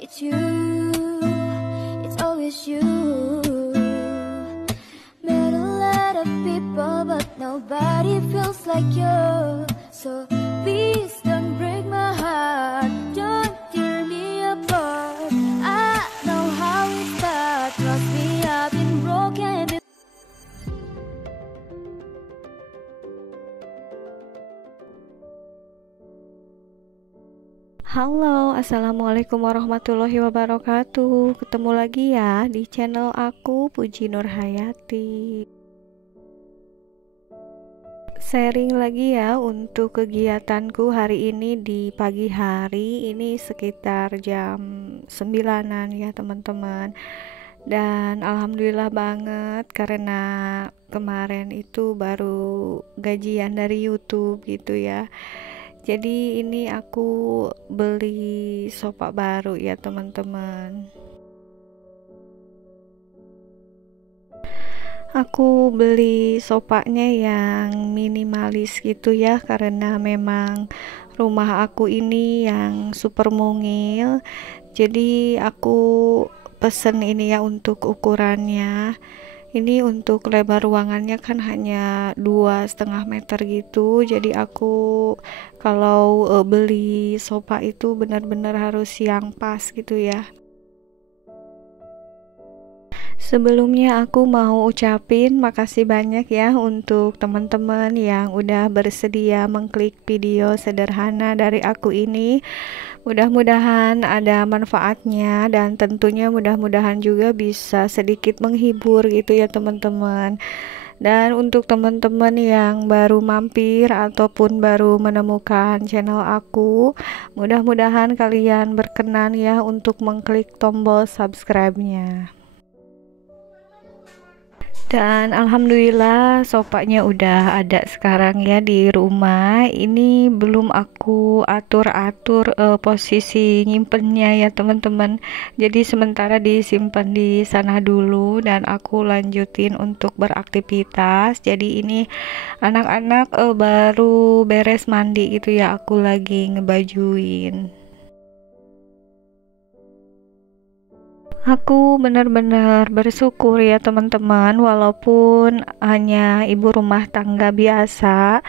It's you, it's always you. Met a lot of people, but nobody feels like you. So please don't break my heart, don't tear me apart. I know how it starts, trust me, I've been broken before. Halo, assalamualaikum warahmatullahi wabarakatuh. Ketemu lagi ya di channel aku, Puji Nurhayati. Sharing lagi ya untuk kegiatanku hari ini di pagi hari. Ini sekitar jam 9-an ya teman-teman. Dan alhamdulillah banget karena kemarin itu baru gajian dari YouTube gitu ya. Jadi ini aku beli sofa baru ya teman-teman. Aku beli sofanya yang minimalis gitu ya, karena memang rumah aku ini yang super mungil. Jadi aku pesen ini ya untuk ukurannya. Ini untuk lebar ruangannya kan hanya 2,5 meter gitu. Jadi aku kalau beli sofa itu benar-benar harus yang pas gitu ya. Sebelumnya aku mau ucapin makasih banyak ya untuk teman-teman yang udah bersedia mengklik video sederhana dari aku ini. Mudah-mudahan ada manfaatnya dan tentunya mudah-mudahan juga bisa sedikit menghibur gitu ya teman-teman. Dan untuk teman-teman yang baru mampir ataupun baru menemukan channel aku, mudah-mudahan kalian berkenan ya untuk mengklik tombol subscribe-nya. Dan alhamdulillah sofanya udah ada sekarang ya di rumah. Ini belum aku atur-atur posisi nyimpennya ya teman-teman. Jadi sementara disimpan di sana dulu dan aku lanjutin untuk beraktivitas. Jadi ini anak-anak baru beres mandi gitu ya, aku lagi ngebajuin. Aku benar-benar bersyukur ya teman-teman, walaupun hanya ibu rumah tangga biasa,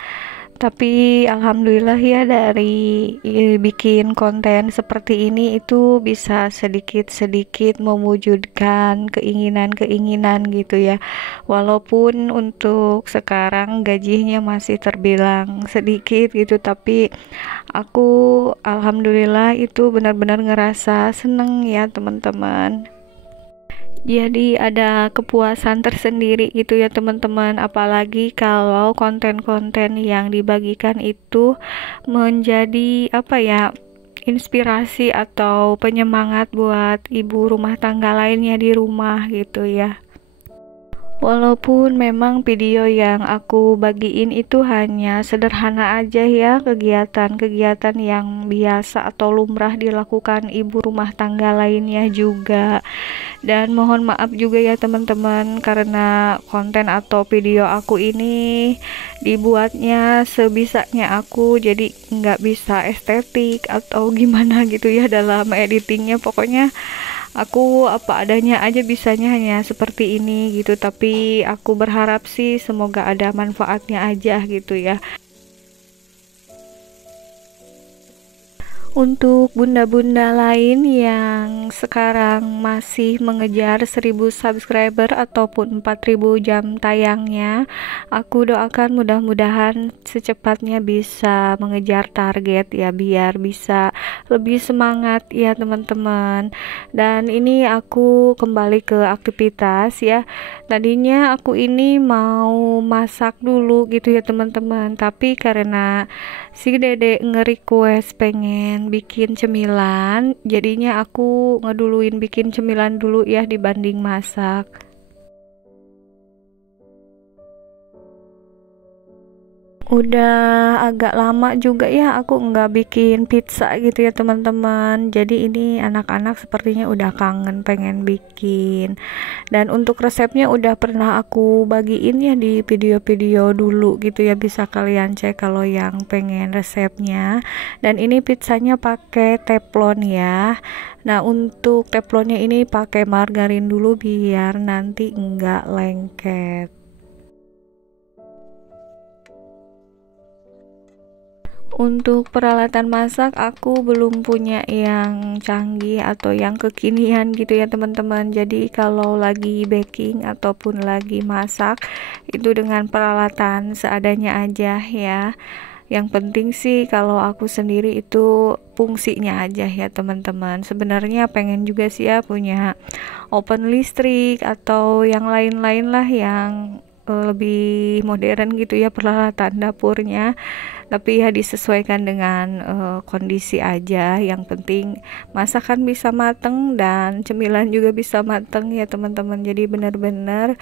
tapi alhamdulillah ya dari bikin konten seperti ini itu bisa sedikit-sedikit mewujudkan keinginan-keinginan gitu ya. Walaupun untuk sekarang gajinya masih terbilang sedikit gitu, tapi aku alhamdulillah itu benar-benar ngerasa seneng ya teman-teman. Jadi ada kepuasan tersendiri gitu ya teman-teman, apalagi kalau konten-konten yang dibagikan itu menjadi apa ya, inspirasi atau penyemangat buat ibu rumah tangga lainnya di rumah gitu ya. Walaupun memang video yang aku bagiin itu hanya sederhana aja ya, kegiatan-kegiatan yang biasa atau lumrah dilakukan ibu rumah tangga lainnya juga. Dan mohon maaf juga ya teman-teman, karena konten atau video aku ini dibuatnya sebisanya aku, jadi nggak bisa estetik atau gimana gitu ya dalam editingnya. Pokoknya aku apa adanya aja, bisanya hanya seperti ini gitu, tapi aku berharap sih semoga ada manfaatnya aja gitu ya. Untuk bunda-bunda lain yang sekarang masih mengejar 1000 subscriber ataupun 4000 jam tayangnya, aku doakan mudah-mudahan secepatnya bisa mengejar target ya, biar bisa lebih semangat ya teman-teman. Dan ini aku kembali ke aktivitas ya. Tadinya aku ini mau masak dulu gitu ya teman-teman, tapi karena si dede nge-request pengen bikin cemilan, jadinya aku ngeduluin bikin cemilan dulu ya dibanding masak. Udah agak lama juga ya aku nggak bikin pizza gitu ya teman-teman. Jadi ini anak-anak sepertinya udah kangen pengen bikin. Dan untuk resepnya udah pernah aku bagiin ya di video-video dulu gitu ya. Bisa kalian cek kalau yang pengen resepnya. Dan ini pizzanya pakai teflon ya. Nah, untuk teflonnya ini pakai margarin dulu biar nanti nggak lengket. Untuk peralatan masak aku belum punya yang canggih atau yang kekinian gitu ya teman-teman. Jadi kalau lagi baking ataupun lagi masak itu dengan peralatan seadanya aja ya. Yang penting sih kalau aku sendiri itu fungsinya aja ya teman-teman. Sebenarnya pengen juga sih ya punya oven listrik atau yang lain-lain lah yang lebih modern gitu ya peralatan dapurnya, tapi ya disesuaikan dengan kondisi aja. Yang penting masakan bisa mateng dan cemilan juga bisa mateng ya teman-teman. Jadi benar-benar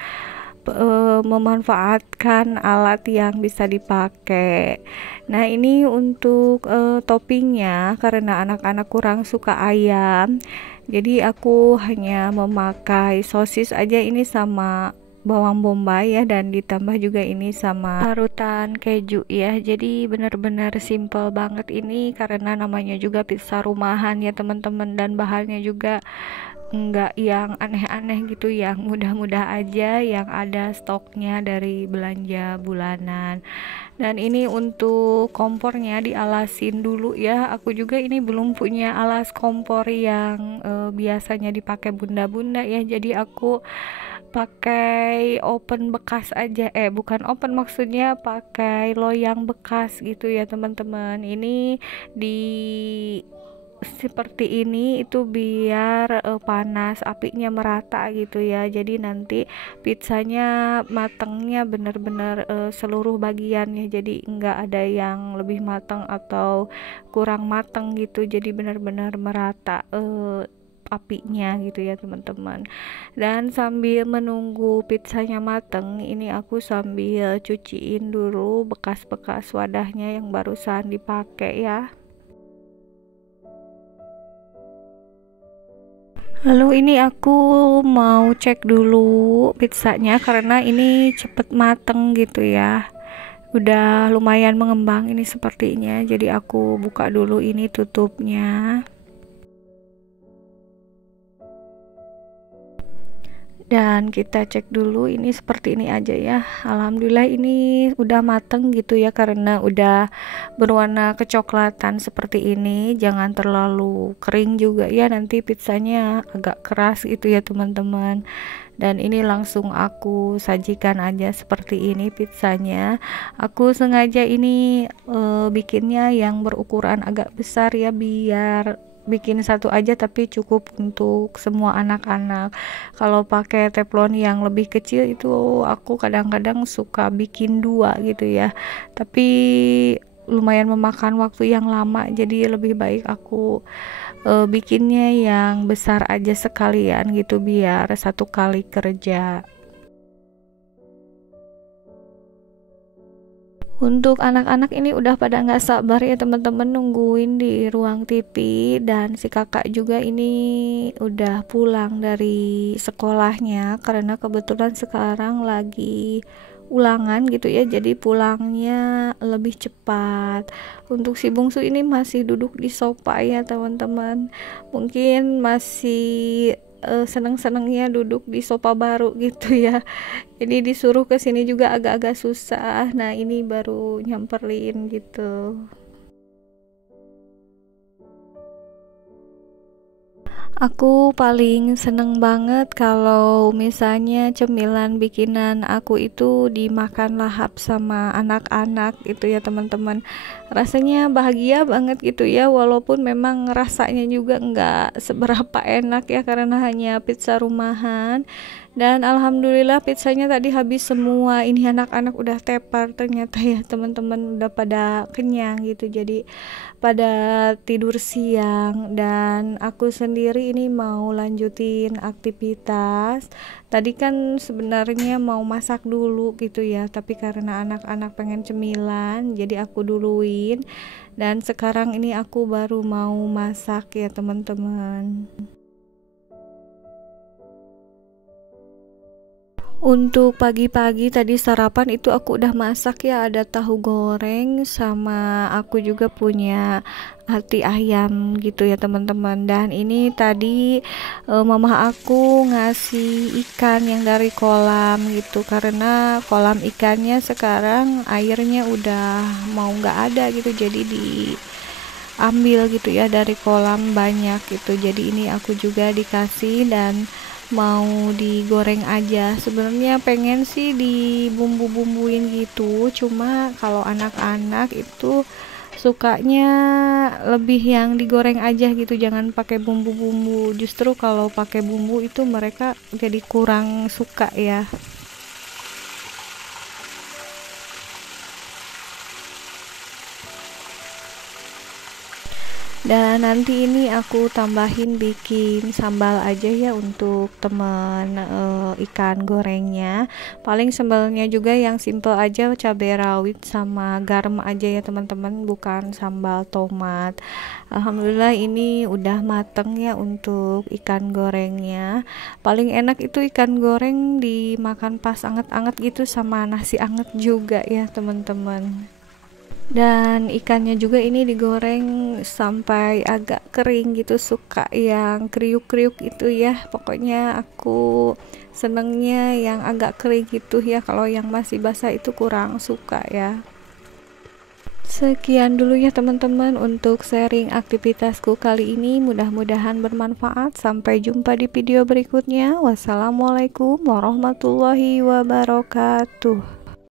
memanfaatkan alat yang bisa dipakai. Nah, ini untuk toppingnya karena anak-anak kurang suka ayam, jadi aku hanya memakai sosis aja ini sama bawang bombay ya, dan ditambah juga ini sama parutan keju ya. Jadi benar-benar simple banget ini karena namanya juga pizza rumahan ya teman-teman, dan bahannya juga enggak yang aneh-aneh gitu, yang mudah-mudah aja, yang ada stoknya dari belanja bulanan. Dan ini untuk kompornya dialasin dulu ya. Aku juga ini belum punya alas kompor yang biasanya dipakai bunda-bunda ya. Jadi aku pakai oven bekas aja, bukan oven, maksudnya pakai loyang bekas gitu ya teman-teman. Ini di seperti ini itu biar panas apinya merata gitu ya. Jadi nanti pizzanya matangnya bener-bener seluruh bagiannya, jadi enggak ada yang lebih matang atau kurang matang gitu. Jadi benar-benar merata apinya gitu ya teman-teman. Dan sambil menunggu pizzanya mateng, ini aku sambil cuciin dulu bekas-bekas wadahnya yang barusan dipakai ya. Lalu ini aku mau cek dulu pizzanya karena ini cepet mateng gitu ya. Udah lumayan mengembang ini sepertinya. Jadi aku buka dulu ini tutupnya. Dan kita cek dulu ini seperti ini aja ya. Alhamdulillah ini udah mateng gitu ya, karena udah berwarna kecoklatan seperti ini. Jangan terlalu kering juga ya, nanti pizzanya agak keras gitu ya teman-teman. Dan ini langsung aku sajikan aja seperti ini pizzanya. Aku sengaja ini bikinnya yang berukuran agak besar ya, biar bikin satu aja tapi cukup untuk semua anak-anak. Kalau pakai teflon yang lebih kecil itu aku kadang-kadang suka bikin dua gitu ya, tapi lumayan memakan waktu yang lama. Jadi lebih baik aku bikinnya yang besar aja sekalian gitu biar satu kali kerja. Untuk anak-anak ini udah pada nggak sabar ya teman-teman nungguin di ruang TV, dan si kakak juga ini udah pulang dari sekolahnya karena kebetulan sekarang lagi ulangan gitu ya, jadi pulangnya lebih cepat. Untuk si bungsu ini masih duduk di sofa ya teman-teman, mungkin masih seneng-senengnya duduk di sofa baru gitu ya. Jadi disuruh ke sini juga agak-agak susah. Nah, ini baru nyamperin gitu. Aku paling seneng banget kalau misalnya cemilan bikinan aku itu dimakan lahap sama anak-anak gitu ya teman-teman. Rasanya bahagia banget gitu ya, walaupun memang rasanya juga nggak seberapa enak ya karena hanya pizza rumahan. Dan alhamdulillah pizzanya tadi habis semua. Ini anak-anak udah tepar ternyata ya teman-teman, udah pada kenyang gitu, jadi pada tidur siang. Dan aku sendiri ini mau lanjutin aktivitas. Tadi kan sebenarnya mau masak dulu gitu ya, tapi karena anak-anak pengen cemilan jadi aku duluin. Dan sekarang ini aku baru mau masak ya teman-teman. Untuk pagi-pagi tadi sarapan itu aku udah masak ya, ada tahu goreng sama aku juga punya hati ayam gitu ya teman-teman. Dan ini tadi mama aku ngasih ikan yang dari kolam gitu, karena kolam ikannya sekarang airnya udah mau nggak ada gitu, jadi diambil gitu ya dari kolam banyak gitu. Jadi ini aku juga dikasih dan mau digoreng aja. Sebenarnya pengen sih dibumbu-bumbuin gitu, cuma kalau anak-anak itu sukanya lebih yang digoreng aja gitu, jangan pakai bumbu-bumbu. Justru kalau pakai bumbu itu mereka jadi kurang suka ya. Dan nanti ini aku tambahin bikin sambal aja ya untuk temen ikan gorengnya. Paling sambalnya juga yang simple aja, cabai rawit sama garam aja ya teman-teman, bukan sambal tomat. Alhamdulillah ini udah mateng ya untuk ikan gorengnya. Paling enak itu ikan goreng dimakan pas anget-anget gitu sama nasi anget juga ya teman-teman. Dan ikannya juga ini digoreng sampai agak kering gitu, suka yang kriuk-kriuk itu ya. Pokoknya aku senengnya yang agak kering gitu ya, kalau yang masih basah itu kurang suka ya. Sekian dulu ya teman-teman untuk sharing aktivitasku kali ini, mudah-mudahan bermanfaat. Sampai jumpa di video berikutnya. Wassalamualaikum warahmatullahi wabarakatuh.